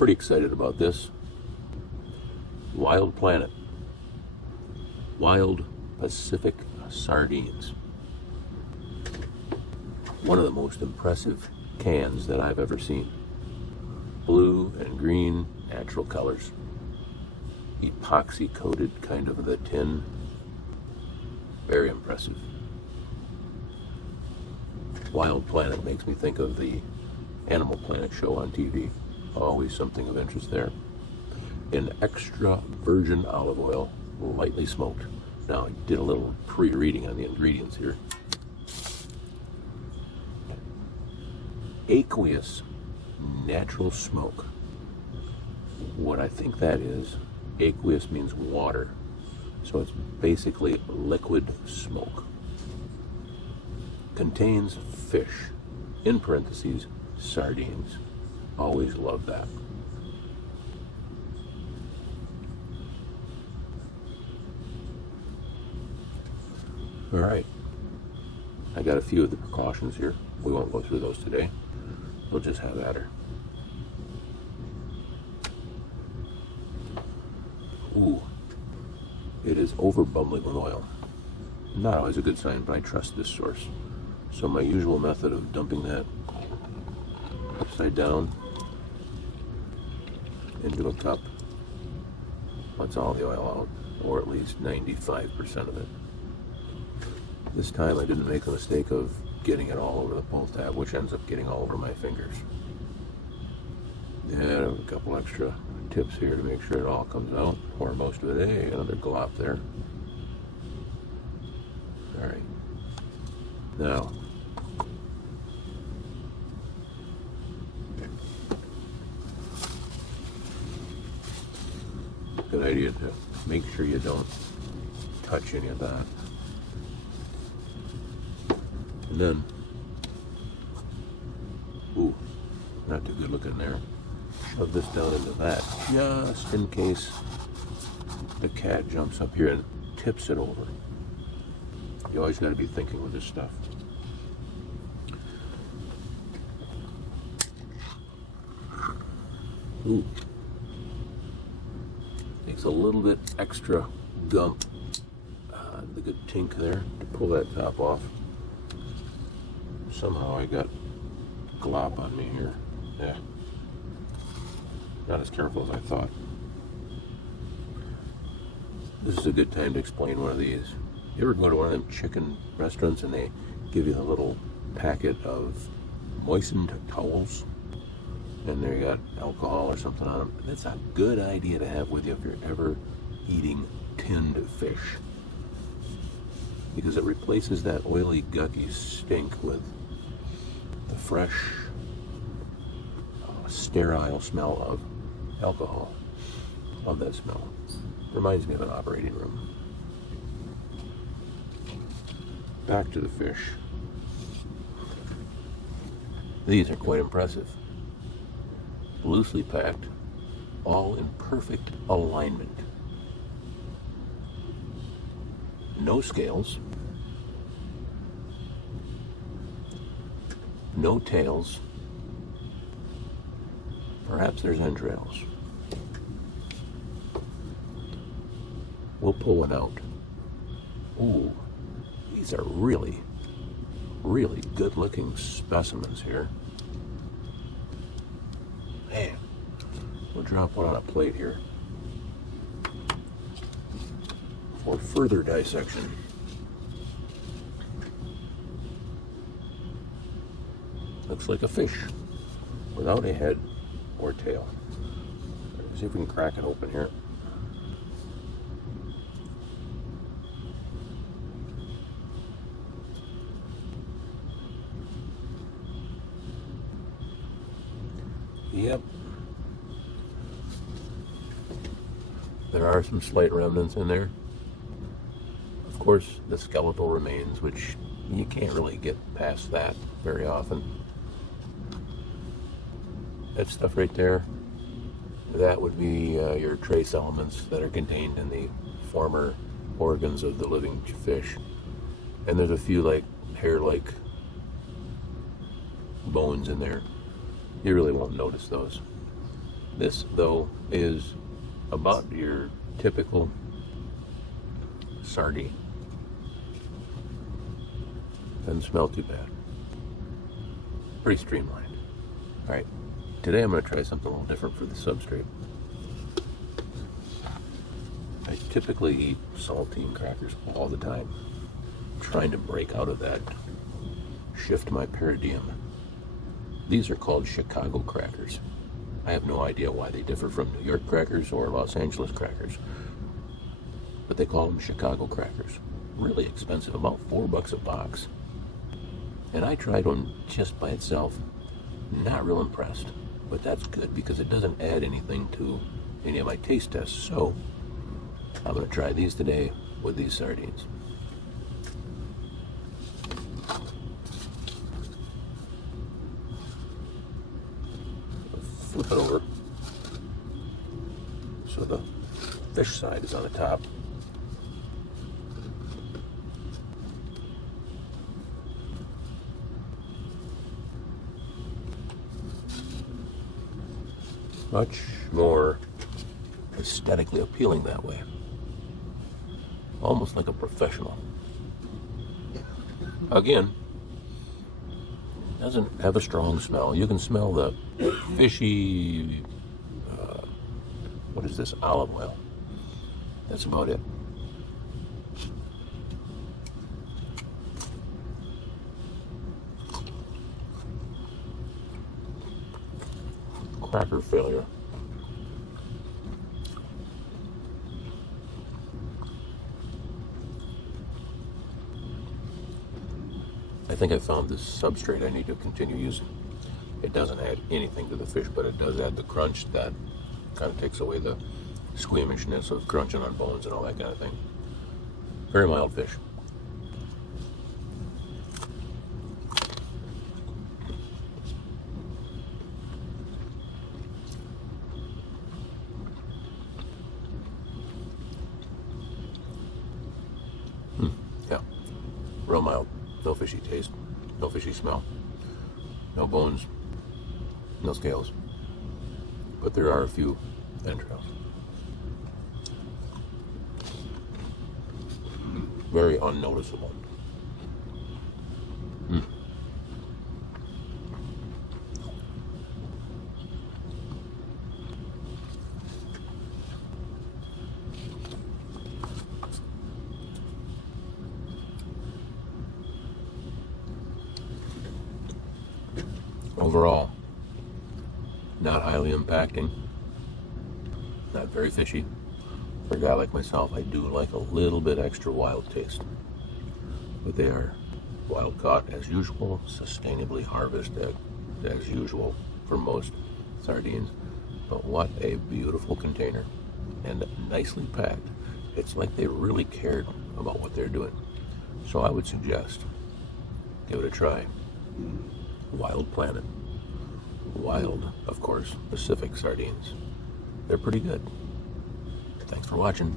Pretty excited about this. Wild Planet. Wild Pacific Sardines. One of the most impressive cans that I've ever seen. Blue and green, natural colors. Epoxy coated kind of the tin. Very impressive. Wild Planet makes me think of the Animal Planet show on TV. Always something of interest there. In extra virgin olive oil, lightly smoked. Now, I did a little pre-reading on the ingredients here. Aqueous natural smoke. What I think that is, aqueous means water. So it's basically liquid smoke. Contains fish, in parentheses, sardines. Always love that. All right, I got a few of the precautions here. We won't go through those today. We'll just have at her. Ooh, it is over bubbling with oil. Not always a good sign, but I trust this source. So my usual method of dumping that upside down into a cup lets all the oil out, or at least 95% of it. This time I didn't make the mistake of getting it all over the pull tab, which ends up getting all over my fingers. And I have a couple extra tips here to make sure it all comes out, or most of it. Hey, another glop there. All right. Now, good idea to make sure you don't touch any of that. And then, ooh, not too good looking there. Shove this down into that, just in case the cat jumps up here and tips it over. You always got to be thinking with this stuff. Ooh. Takes a little bit extra gump, the good tink there, to pull that top off. Somehow I got glop on me here. Yeah. Not as careful as I thought. This is a good time to explain one of these. You ever go to one of them chicken restaurants and they give you a little packet of moistened towels? And they got alcohol or something on them. That's a good idea to have with you if you're ever eating tinned fish. Because it replaces that oily, gucky stink with the fresh, sterile smell of alcohol. Love that smell. Reminds me of an operating room. Back to the fish. These are quite impressive. Loosely packed, all in perfect alignment. No scales, no tails. Perhaps there's entrails. We'll pull one out. Ooh, these are really, really good looking specimens here. Man, we'll drop one on a plate here for further dissection. Looks like a fish without a head or tail. Let's see if we can crack it open here. Yep. There are some slight remnants in there. Of course, the skeletal remains, which you can't really get past that very often. That stuff right there, that would be your trace elements that are contained in the former organs of the living fish. And there's a few like hair-like bones in there. You really won't notice those. This, though, is about your typical sardine. Doesn't smell too bad. Pretty streamlined. Alright, today I'm going to try something a little different for the substrate. I typically eat saltine crackers all the time. I'm trying to break out of that, shift my paradigm. These are called Chicago crackers. I have no idea why they differ from New York crackers or Los Angeles crackers, but they call them Chicago crackers. Really expensive, about $4 a box. And I tried one just by itself. Not real impressed, but that's good because it doesn't add anything to any of my taste tests. So I'm going to try these today with these sardines. Flip it over so the fish side is on the top. Much more aesthetically appealing that way. Almost like a professional. Again, doesn't have a strong smell. You can smell the fishy, what is this, olive oil. That's about it. Cracker failure. I think I found this substrate I need to continue using. It doesn't add anything to the fish, but it does add the crunch that kind of takes away the squeamishness of crunching on bones and all that kind of thing. Very mild fish. Yeah, real mild. No fishy taste, no fishy smell, no bones, no scales, but there are a few entrails. Very unnoticeable. Overall, not highly impacting, not very fishy. For a guy like myself, I do like a little bit extra wild taste. But they are wild caught as usual, sustainably harvested as usual for most sardines. But what a beautiful container, and nicely packed. It's like they really cared about what they're doing. So I would suggest, give it a try. Wild Planet. Wild, of course, Pacific sardines. They're pretty good. Thanks for watching.